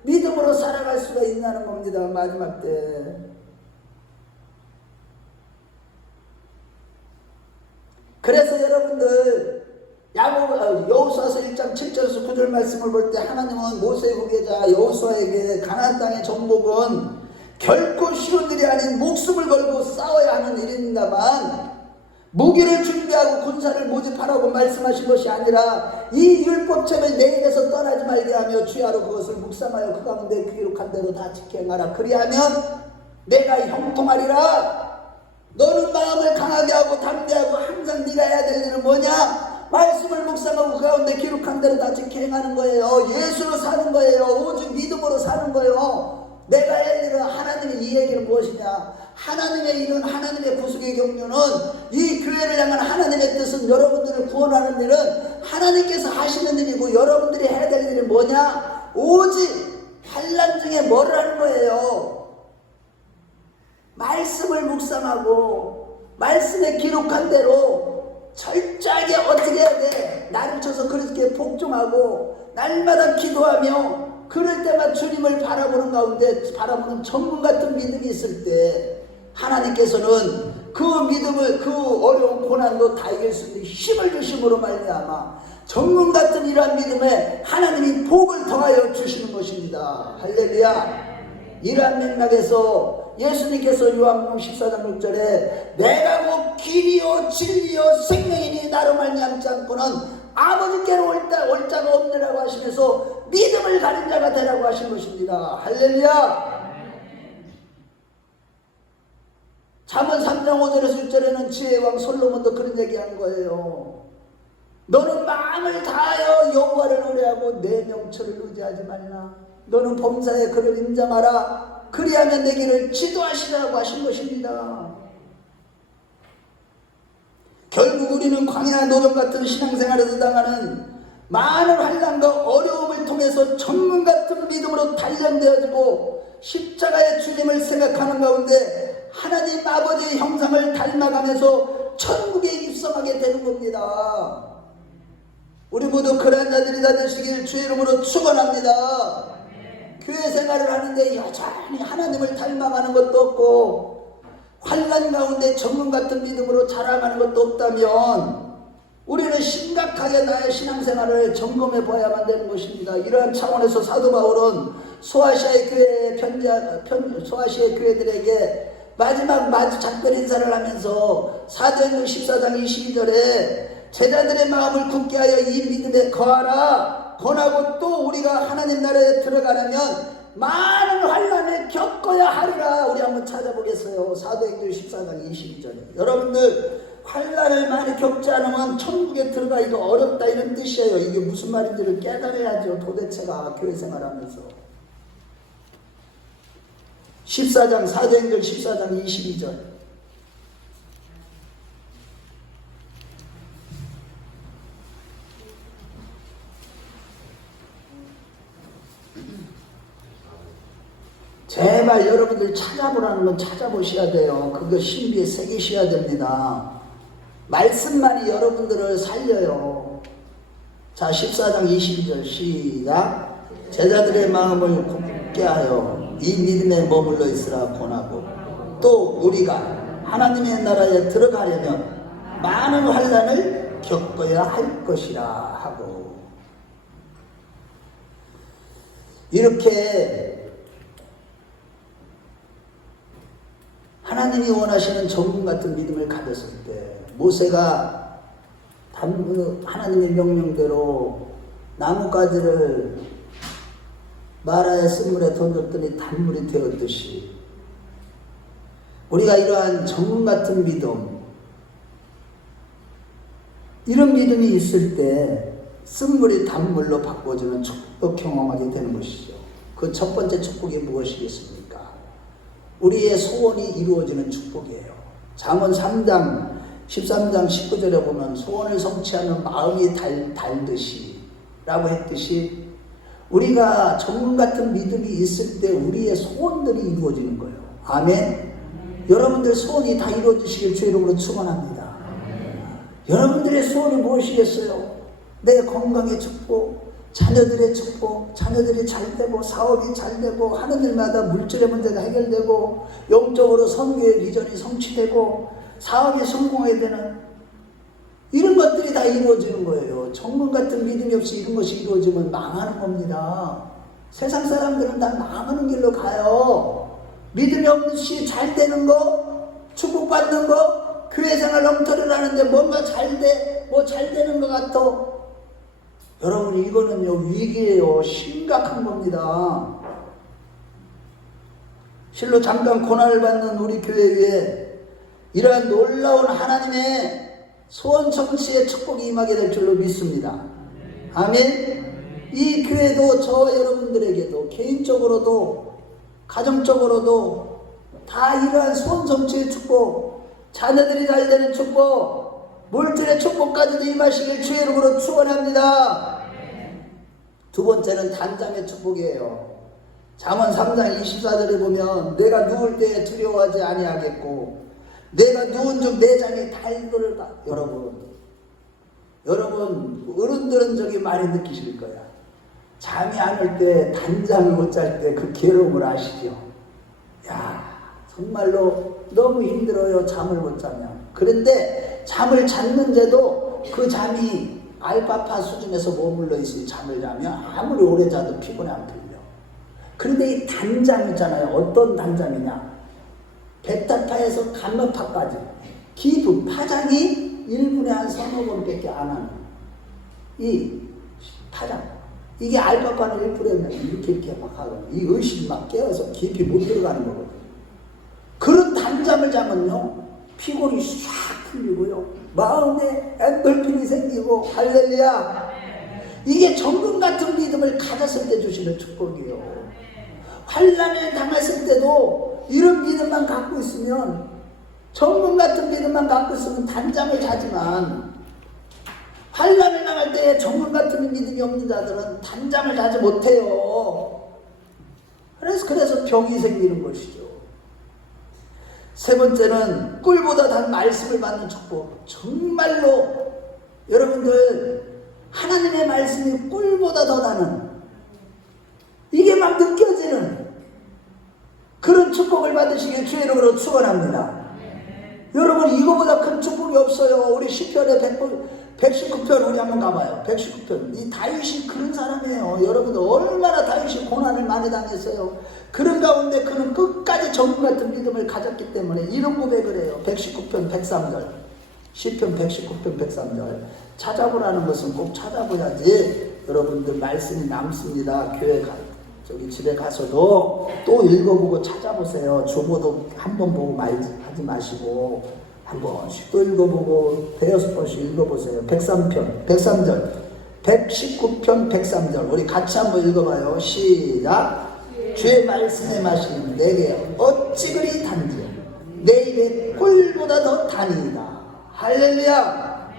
믿음으로 살아갈 수가 있냐는 겁니다. 마지막 때. 그래서 여러분들 여호수아서 1장 7절에서 9절 말씀을 볼 때 하나님은 모세의 후계자 여호수아에게 가나안 땅의 정복은 결코 쉬운 일이 아닌 목숨을 걸고 싸워야 하는 일입니다만 무기를 준비하고 군사를 모집하라고 말씀하신 것이 아니라 이 율법책을 내 입에서 떠나지 말게 하며 주야로 그것을 묵상하여 그 가운데 기록한 대로 다 지켜 행하라. 그리하면 내가 형통하리라. 너는 마음을 강하게 하고 담대하고 항상 네가 해야 될 일은 뭐냐? 말씀을 묵상하고 그 가운데 기록한 대로 다 지켜 행하는 거예요. 예수로 사는 거예요. 오직 믿음으로 사는 거예요. 내가 할 일은 하나님의 이 얘기는 무엇이냐? 하나님의 일은 하나님의 구속의 경륜은 이 교회를 향한 하나님의 뜻은 여러분들을 구원하는 일은 하나님께서 하시는 일이고 여러분들이 해야 될 일이 뭐냐? 오직 환난 중에 뭐를 하는 거예요? 말씀을 묵상하고 말씀에 기록한 대로 철저하게 어떻게 해야 돼? 나를 쳐서 그렇게 복종하고 날마다 기도하며 그럴 때만 주님을 바라보는 가운데 바라보는 전문 같은 믿음이 있을 때 하나님께서는 그 믿음을 그 어려운 고난도 다 이길 수 있는 힘을 주심으로 말미암아 전문 같은 이러한 믿음에 하나님이 복을 더하여 주시는 것입니다. 할렐루야. 이러한 맥락에서 예수님께서 요한복음 14장 6절에 내가 곧 길이요 진리요 생명이니 나로 말미암지 않고는 아버지께로 올 자가 없느라고 하시면서 믿음을 가진 자가 되라고 하신 것입니다. 할렐루야. 잠언 3장 5절에서 6절에는 지혜의 왕 솔로몬도 그런 얘기한 거예요. 너는 마음을 다하여 여호와를 의뢰하고 내 명철을 의지하지 말라. 너는 범사에 그를 인정하라. 그리하면 내 길을 지도하시라고 하신 것입니다. 결국 우리는 광야 노동 같은 신앙생활에서 당하는 많은 환난과 어려움을 통해서 전문 같은 믿음으로 단련되어지고 십자가의 주님을 생각하는 가운데 하나님 아버지의 형상을 닮아가면서 천국에 입성하게 되는 겁니다. 우리 모두 그러한 자들이 되시길 주의 이름으로 축원합니다. 교회 생활을 하는데 여전히 하나님을 닮아가는 것도 없고 환난 가운데 전문 같은 믿음으로 자라가는 것도 없다면 우리는 심각하게 나의 신앙생활을 점검해 봐야만 되는 것입니다. 이러한 차원에서 사도 바울은 소아시아의 교회들에게 마지막 작별 인사를 하면서 사도행전 14장 22절에 제자들의 마음을 굳게 하여 이 믿음에 거하라. 권하고 또 우리가 하나님 나라에 들어가려면 많은 환난을 겪어야 하리라. 우리 한번 찾아보겠어요. 사도행전 14장 22절에 여러분들 환난을 많이 겪지 않으면 천국에 들어가기가 어렵다 이런 뜻이에요. 이게 무슨 말인지를 깨달아야죠. 도대체가 교회 생활하면서 14장 사도행전 14장 22절 제발 여러분들 찾아보라는 건 찾아보셔야 돼요. 그거 신비에 새기셔야 됩니다. 말씀만이 여러분들을 살려요. 자 14장 22절 시작. 제자들의 마음을 굳게 하여 이 믿음에 머물러 있으라 권하고 또 우리가 하나님의 나라에 들어가려면 많은 환난을 겪어야 할 것이라 하고 이렇게 하나님이 원하시는 정금 같은 믿음을 가졌을 때 모세가 하나님의 명령대로 나뭇가지를 마라의 쓴물에 던졌더니 단물이 되었듯이 우리가 이러한 정금 같은 믿음 이런 믿음이 있을 때 쓴물이 단물로 바꿔주는 축복 경험하게 되는 것이죠. 그 첫 번째 축복이 무엇이겠습니까? 우리의 소원이 이루어지는 축복이에요. 잠언 3장 13장 19절에 보면 소원을 성취하는 마음이 달듯이 라고 했듯이 우리가 정금 같은 믿음이 있을 때 우리의 소원들이 이루어지는 거예요. 아멘. 여러분들 소원이 다 이루어지시길 주의 이름으로 축원합니다. 여러분들의 소원이 무엇이겠어요? 내 건강의 축복, 자녀들의 축복, 자녀들이 잘되고 사업이 잘되고 하는 일마다 물질의 문제가 해결되고 영적으로 선교의 비전이 성취되고 사업이 성공하게 되는 이런 것들이 다 이루어지는 거예요. 정문 같은 믿음이 없이 이런 것이 이루어지면 망하는 겁니다. 세상 사람들은 다 망하는 길로 가요. 믿음이 없이 잘 되는 거, 축복받는 거, 교회 생활 엉터리를 하는데 뭔가 잘 돼, 뭐 잘 되는 것 같아. 여러분 이거는요 위기예요. 심각한 겁니다. 실로 잠깐 고난을 받는 우리 교회 위에 이러한 놀라운 하나님의 소원 성취의 축복이 임하게 될 줄로 믿습니다. 아멘. 이 교회도 저 여러분들에게도 개인적으로도 가정적으로도 다 이러한 소원 성취의 축복, 자녀들이 잘 되는 축복, 물질의 축복까지도 임하시길 주의 이름으로 축원합니다. 두 번째는 단잠의 축복이에요. 잠언 3장 24절에 보면 내가 누울 때에 두려워하지 아니하겠고 내가 누운 중 내 잠이 달도를까. 여러분 어른들은 저기 많이 느끼실 거야. 잠이 안 올 때, 단잠을 못 잘 때 그 괴로움을 아시죠? 야, 정말로 너무 힘들어요, 잠을 못 자면. 그런데 잠을 잤는데도 그 잠이 알파파 수준에서 머물러 있으니 잠을 자면 아무리 오래 자도 피곤해 안 풀려. 그런데 이 단잠 있잖아요. 어떤 단잠이냐? 베타파에서 감마파까지 깊은 파장이 1분에 한 서너 번밖에 안 하는 이 파장. 이게 알파파는 1%면 이렇게 막 하고 이 의식이 막 깨어서 깊이 못 들어가는 거거든요. 그런 단잠을 자면요 피곤이 싹 풀리고요 마음에 엔돌핀이 생기고 할렐루야. 이게 정금 같은 믿음을 가졌을 때 주시는 축복이에요. 환난을 당했을 때도 이런 믿음만 갖고 있으면, 정금 같은 믿음만 갖고 있으면 단잠을 자지만 환난을 당할 때 정금 같은 믿음이 없는 자들은 단잠을 자지 못해요. 그래서 병이 생기는 것이죠. 세 번째는 꿀보다 단 말씀을 받는 축복. 정말로 여러분들 하나님의 말씀이 꿀보다 더 나는, 이게 막 느껴지는 그런 축복을 받으시길 주의 이름으로 축원합니다. 여러분 이거보다 큰 축복이 없어요. 우리 시편의 119편 우리 한번 가봐요. 119편. 이 다윗이 그런 사람이에요. 여러분들 얼마나 다윗이 고난을 많이 당했어요. 그런 가운데 그는 끝까지 정금 같은 믿음을 가졌기 때문에 이런 고백을 해요. 119편 103절. 시편 119편 103절. 찾아보라는 것은 꼭 찾아보야지 여러분들 말씀이 남습니다. 교회 저기 집에 가서도 또 읽어보고 찾아보세요. 주보도 한 번 보고 하지 마시고 한 번씩 또 읽어보고 대여섯 번씩 읽어보세요. 103편 103절 119편 103절 우리 같이 한번 읽어봐요. 시작. 주의 말씀의 맛이 내게 어찌 그리 단지 내 입에 꿀보다 더 다니이다. 할렐루야.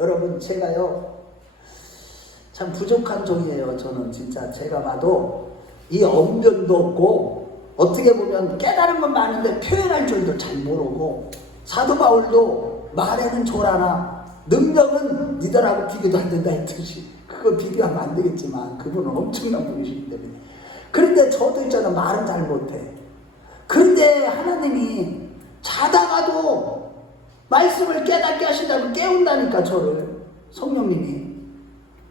여러분 제가요 참 부족한 종이에요. 저는 진짜 제가 봐도 이 언변도 없고 어떻게 보면 깨달은 건 많은데 표현할 줄도 잘 모르고, 사도 바울도 말에는 졸아나 능력은 니들하고 비교도 안 된다 했듯이 그거 비교하면 안 되겠지만 그분은 엄청난 분이시기 때문에. 그런데 저도 있잖아 말은 잘 못해. 그런데 하나님이 자다가도 말씀을 깨닫게 하신다고 깨운다니까 저를 성령님이.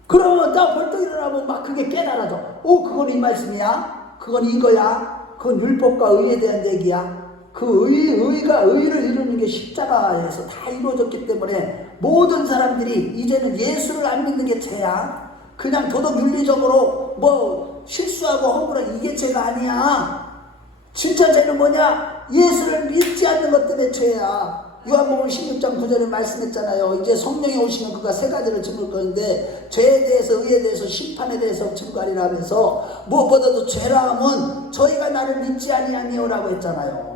그러면 나 벌떡 일어나면 막 그게 깨달아져. 그건 이 말씀이야? 그건 이거야? 그건 율법과 의에 대한 얘기야? 그 의를 이루는 게 십자가에서 다 이루어졌기 때문에 모든 사람들이 이제는 예수를 안 믿는 게 죄야. 그냥 도덕 윤리적으로 뭐 실수하고 허물어 이게 죄가 아니야. 진짜 죄는 뭐냐? 예수를 믿지 않는 것 때문에 죄야. 요한복음 16장 9절에 말씀했잖아요. 이제 성령이 오시면 그가 세 가지를 증거할 건데 죄에 대해서 의에 대해서 심판에 대해서 증거하리라 하면서 무엇보다도 죄라 함은 저희가 나를 믿지 아니하니요라고 했잖아요.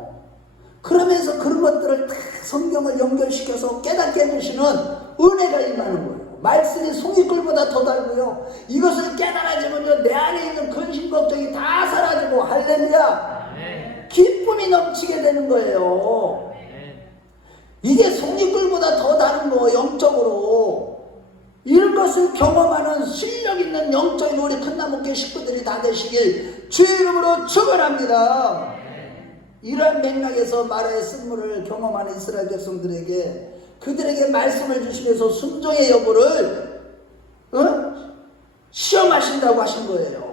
그러면서 그런 것들을 다 성경을 연결시켜서 깨닫게 해주시는 은혜가 임하는 거예요. 말씀이 송이꿀보다 더 달고요. 이것을 깨달아지면요 내 안에 있는 근심 걱정이 다 사라지고 할렐루야 기쁨이 넘치게 되는 거예요. 이게 송이꿀보다 더 다른 거. 영적으로 이런 것을 경험하는 실력 있는 영적인 우리 큰나무교회 식구들이 다 되시길 주의 이름으로 축원합니다. 이러한 맥락에서 마라의 쓴물을 경험하는 이스라엘 백성들에게 그들에게 말씀을 주시면서 순종의 여부를 시험하신다고 하신 거예요.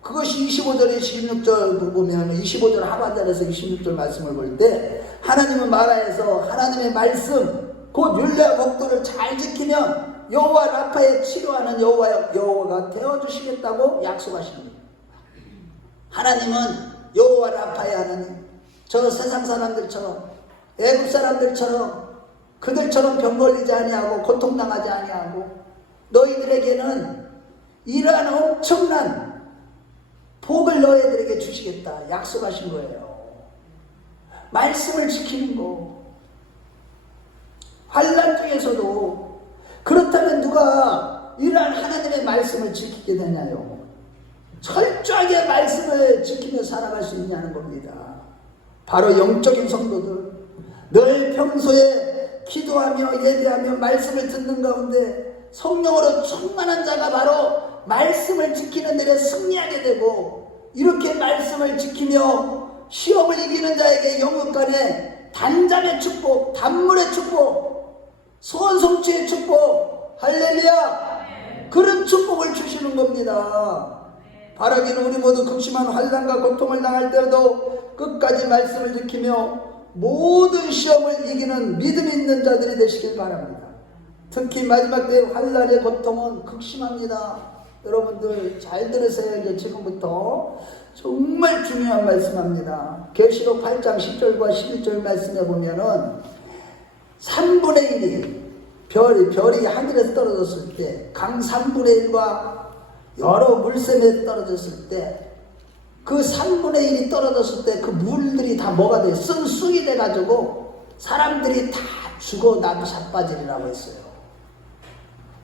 그것이 25절에 26절 보면 25절 하반절에서 26절 말씀을 볼 때 하나님은 마라에서 하나님의 말씀 곧 율례와 법도를 잘 지키면 여호와 라파에 치료하는 여호와가 되어주시겠다고 약속하십니다. 하나님은 여호와 라파의 하나님, 저 세상 사람들처럼 애굽 사람들처럼 그들처럼 병 걸리지 아니하고 고통당하지 아니하고 너희들에게는 이러한 엄청난 복을 너희들에게 주시겠다 약속하신 거예요. 말씀을 지키는 거. 환난 중에서도 그렇다면 누가 이러한 하나님의 말씀을 지키게 되냐요? 철저하게 말씀을 지키며 살아갈 수 있냐는 겁니다. 바로 영적인 성도들, 늘 평소에 기도하며 예배하며 말씀을 듣는 가운데 성령으로 충만한 자가 바로 말씀을 지키는 일에 승리하게 되고, 이렇게 말씀을 지키며 시험을 이기는 자에게 영육 간에 단잠의 축복, 단물의 축복, 소원성취의 축복, 할렐루야, 그런 축복을 주시는 겁니다. 바라기는 우리 모두 극심한 환난과 고통을 당할 때도 끝까지 말씀을 지키며 모든 시험을 이기는 믿음 있는 자들이 되시길 바랍니다. 특히 마지막 때의 환난의 고통은 극심합니다. 여러분들 잘 들으세요. 이제 지금부터 정말 중요한 말씀합니다. 계시록 8장 10절과 11절 말씀에 보면은 3분의 1이 별이 하늘에서 떨어졌을 때, 강 3분의 1과 여러 물샘에 떨어졌을 때, 그 3분의 1이 떨어졌을 때 그 물들이 다 뭐가 돼요? 쑥이 돼가지고 사람들이 다 죽어 나도 자빠지리라고 했어요.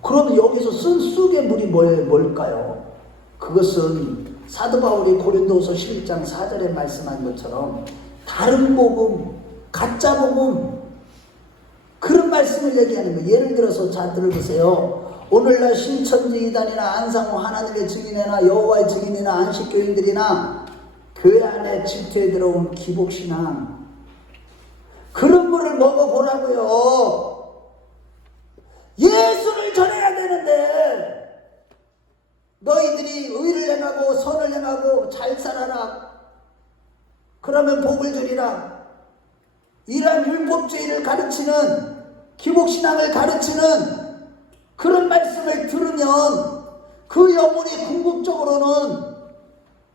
그럼 여기서 쑥의 물이 뭘까요? 그것은 사도 바울이 고린도후서 11장 4절에 말씀한 것처럼 다른 복음, 가짜 복음, 그런 말씀을 얘기하는 거예요. 예를 들어서 잘 들어보세요. 오늘날 신천지 이단이나 안상호 하나님의 증인이나 여호와의 증인이나 안식교인들이나 교회 안에 질투에 들어온 기복신앙, 그런 물을 먹어보라고요. 예수를 전해야 되는데 너희들이 의를 행하고 선을 행하고 잘 살아라, 그러면 복을 주리라, 이러한 율법주의를 가르치는, 기복신앙을 가르치는 그런 말씀을 들으면 그 영혼이 궁극적으로는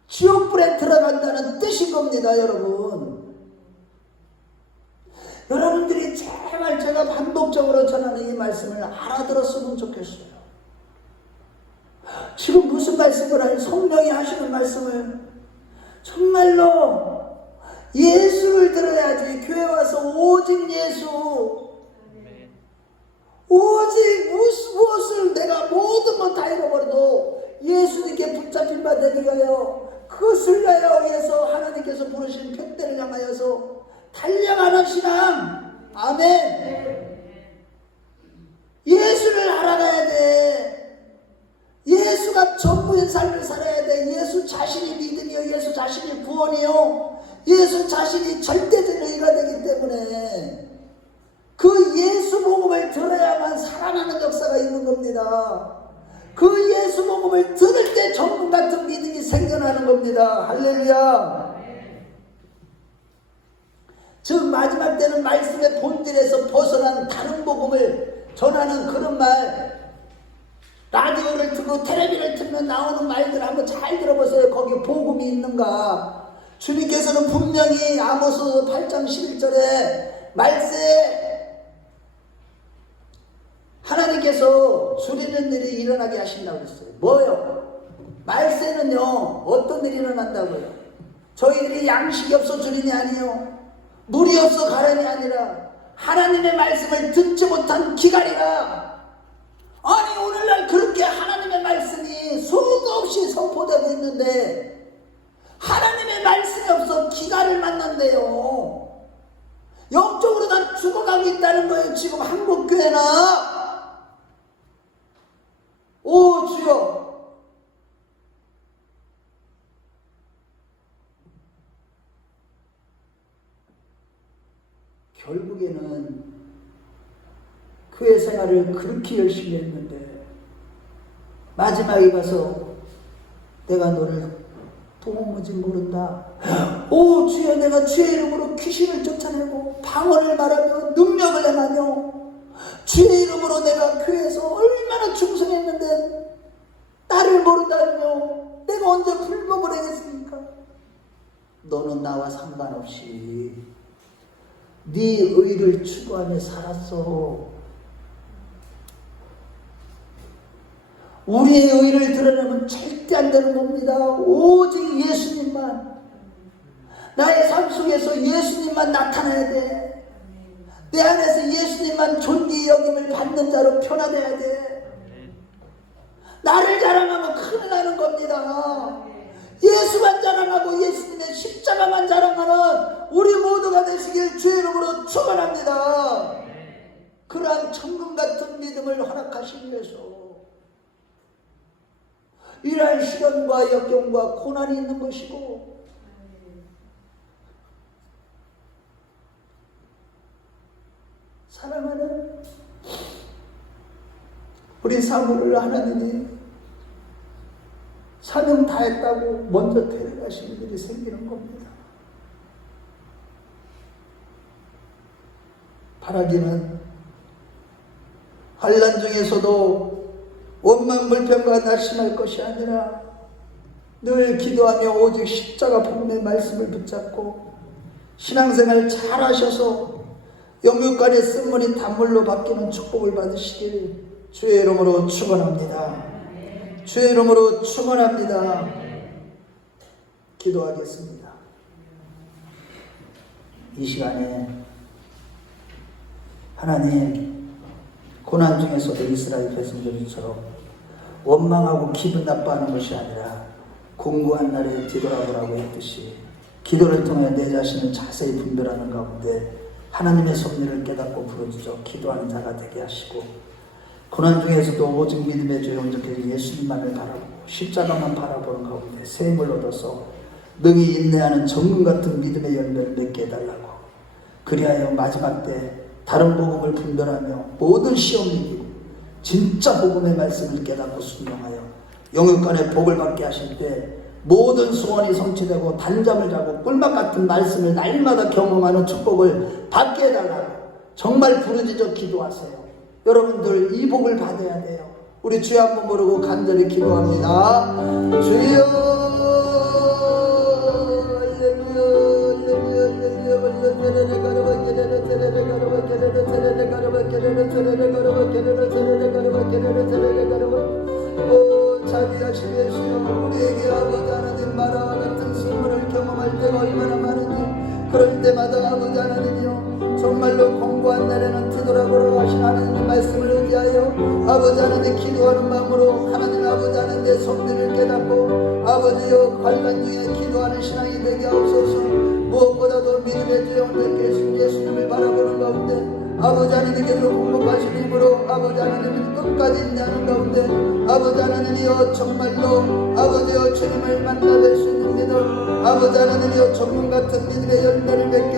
지옥불에 들어간다는 뜻인 겁니다. 여러분들이 제발 제가 반복적으로 전하는 이 말씀을 알아들었으면 좋겠어요. 지금 무슨 말씀을 하는, 성령이 하시는 말씀을 정말로 예수를 들어야지. 교회 와서 오직 예수, 오직 무엇을 내가 모든 것 다 잃어버려도 예수님께 붙잡힌 바 되기 위하여, 그것을 위하여서 하나님께서 부르신 표대를 향하여서 달려가는 신앙. 아멘. 예수를 알아가야 돼. 예수가 전부인 삶을 살아야 돼. 예수 자신이 믿음이요, 예수 자신이 구원이요, 예수 자신이 절대적인 의가 되기 때문에 그 예수 복음을 들어야만 살아나는 역사가 있는 겁니다. 그 예수 복음을 들을 때 전문 같은 믿음이 생겨나는 겁니다. 할렐루야. 즉 마지막 때는 말씀의 본질에서 벗어난 다른 복음을 전하는 그런 말, 라디오를 듣고 텔레비를 틀면 나오는 말들 한번 잘 들어보세요. 거기 복음이 있는가? 주님께서는 분명히 아모스 8장 11절에 말세에 하나님께서 줄이는 일이 일어나게 하신다고 했어요. 뭐요? 말세는요, 어떤 일이 일어난다고요? 저희들이 양식이 없어 줄이니 아니요, 물이 없어 가련이 아니라 하나님의 말씀을 듣지 못한 기갈이라. 아니 오늘날 그렇게 하나님의 말씀이 수도 없이 선포되고 있는데 하나님의 말씀이 없어 기갈을 만난대요. 영적으로 다 죽어가고 있다는 거예요. 지금 한국교회나. 오 주여, 결국에는 교회 생활을 그렇게 열심히 했는데 마지막에 가서 내가 너를 도무지 모른다. 오 주여, 내가 주의 이름으로 귀신을 쫓아내고 방언을 말하며 능력을 행하며 주의 이름으로 내가 교회에서 얼마나 충성했는데 나를 모른다며 내가 언제 불법을 행했습니까? 너는 나와 상관없이 네 의를 추구하며 살았어. 우리의 의를 드러내면 절대 안 되는 겁니다. 오직 예수님만, 나의 삶 속에서 예수님만 나타나야 돼. 내 안에서 예수님만 존귀 여김을 받는 자로 변화돼야 돼. 나를 자랑하면 큰일 나는 겁니다. 예수만 자랑하고 예수님의 십자가만 자랑하는 우리 모두가 되시길 주의 이름으로 축원합니다. 그러한 천금 같은 믿음을 허락하시기 위해서 이러한 시련과 역경과 고난이 있는 것이고, 사랑하는 우리 사모를 하나님이 사명 다 했다고 먼저 데려가시는 일이 생기는 겁니다. 바라기는 환난 중에서도 원망 불평과 낙심할 것이 아니라 늘 기도하며 오직 십자가 복음의 말씀을 붙잡고 신앙생활 잘 하셔서 영육간의 쓴물이 단물로 바뀌는 축복을 받으시길 주의 이름으로 축원합니다. 주의 이름으로 축원합니다. 기도하겠습니다. 이 시간에 하나님, 고난 중에서도 이스라엘 백성들처럼 원망하고 기분 나빠하는 것이 아니라 공고한 날에 뒤돌아보라고 했듯이 기도를 통해 내 자신을 자세히 분별하는 가운데 하나님의 섭리를 깨닫고 부르짖어 기도하는 자가 되게 하시고, 고난 중에서도 오직 믿음의 주 온전히 예수님만을 바라보고 십자가만 바라보는 가운데 샘을 얻어서 능히 인내하는 정금 같은 믿음의 열매를 맺게 해달라고, 그리하여 마지막 때 다른 복음을 분별하며 모든 시험 이기고 진짜 복음의 말씀을 깨닫고 순종하여 영육간의 복을 받게 하실 때 모든 소원이 성취되고 단잠을 자고 꿀맛 같은 말씀을 날마다 경험하는 축복을 받게 해달라고 정말 부르짖어 기도하세요. 여러분들 이 복을 받아야 돼요. 우리 주여 한번 부르고 간절히 기도합니다. 주여 오 자비하시며 주여, 우리에게 아버지 하나님 마라와 같은 선물을 경험할 때가 얼마나 많은지, 그럴 때마다 아버지 하나님이여 정말로 공고한 날에는 뒤돌아보라고 하신 하나님의 말씀을 의지하여 아버지 하나님 기도하는 마음으로 하나님 아버지 하나님의 섭리를 깨닫고 아버지여 환난 중에 기도하는 신앙이 되게 하옵소서. 무엇보다도 믿음의 주 영접하신 예수님을 바라보는 가운데 아버지 하나님께서 공급하신 힘으로 아버지 하나님을 끝까지 인내하는 가운데 아버지 하나님이여 정말로 아버지여 주님을 만나 뵐 수 있는 믿음, 아버지 하나님이여 정문 같은 믿음의 열매를 맺게